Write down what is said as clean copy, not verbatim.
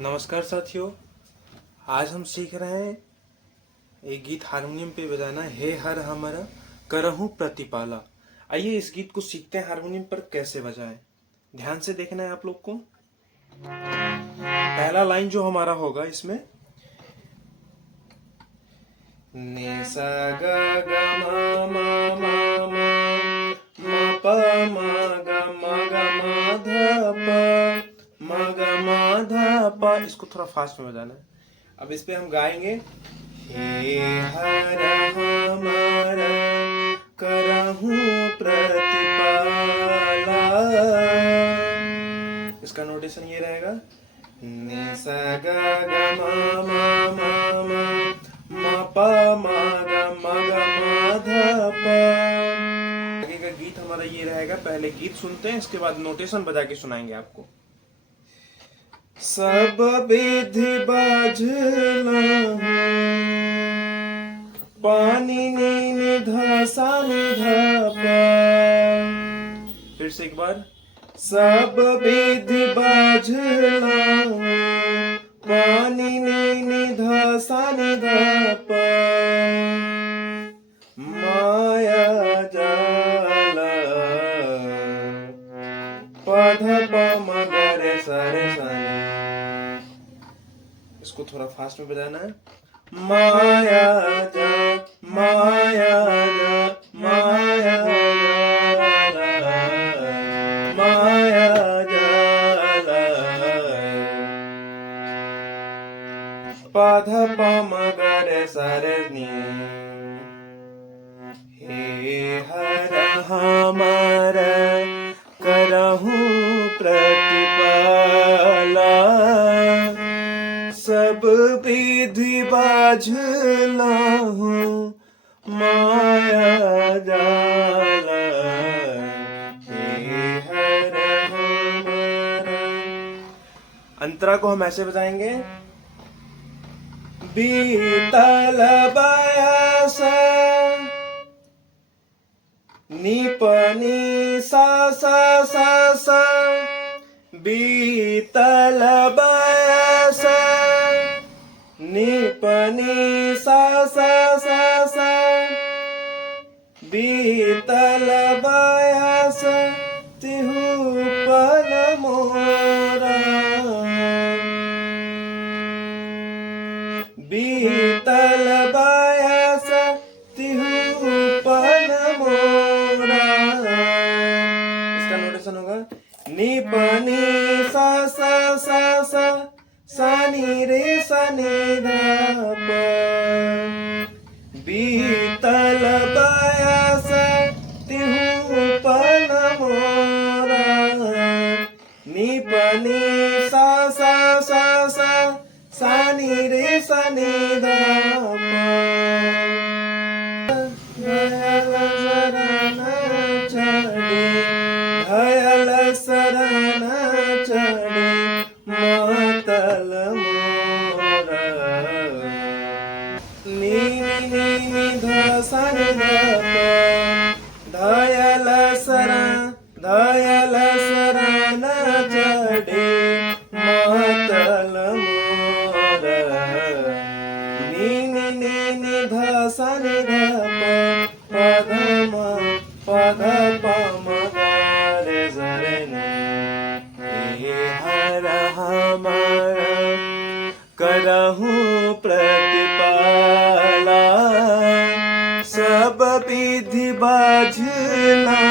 नमस्कार साथियों। आज हम सीख रहे हैं एक गीत हारमोनियम पे बजाना, हे हर हमारा करहूं प्रतिपाला। आइए इस गीत को सीखते हैं हारमोनियम पर कैसे बजाएं। ध्यान से देखना है आप लोग को। पहला लाइन जो हमारा होगा इसमें ने सा ग ग म म म म प म ग म ध प म ग म ध प। इसको थोड़ा फास्ट में बजाना है। अब इस पे हम गाएंगे हे हर हमारा करहूं प्रतिपाला। इसका नोटेशन ये रहेगा नि सा ग ग म म म प म ग म ध प। आगे का गीत हमारा ये रहेगा। पहले गीत सुनते हैं, इसके बाद नोटेशन बजा के सुनाएंगे आपको। सब विधि बाझला पानी नी धा सा नि धा पा। फिर से एक बार। सब विधि बाझला पानी नी धा सा नि धा पा। माया जाला पध प म ग रे सा रे सा नि। इसको थोड़ा फास्ट में बजाना है। माया जा माया जा माया जाला माया जाला पध प म ग रे सा रे नि। हे हर हमारा करहूं प्रतिपाला। सब विधि बाझला हूँ माया जाला हे हर हमारा। अंतरा को हम ऐसे बजाएंगे बीतल बयस नी प नी सा सा सा सा। बीतल बयस नी प नी सा सा सा सा। बीतल बयस तिहु पल मोरा। बीतल बयस तिहु पल मोरा। इसका नोटेशन होगा नी प नी सा सा सा सा सा नी रे सा नि धा प। बीतल बयस तिहु पल मोरा। नी प नी सा सा सा सा सा नी रे सा नि धा प। घयल शरण चढ़े घयल शरण चढ़े मातल मोरा। नी नी नी धा सा नि धा प। घयल शरण चढ़े मातल मोरा। नी नी नी धा सा नि धा प पध म पध प म ग रे सा रे नि। हे हर हमारा करहूं प्रतिपाला। सब विधि बाझला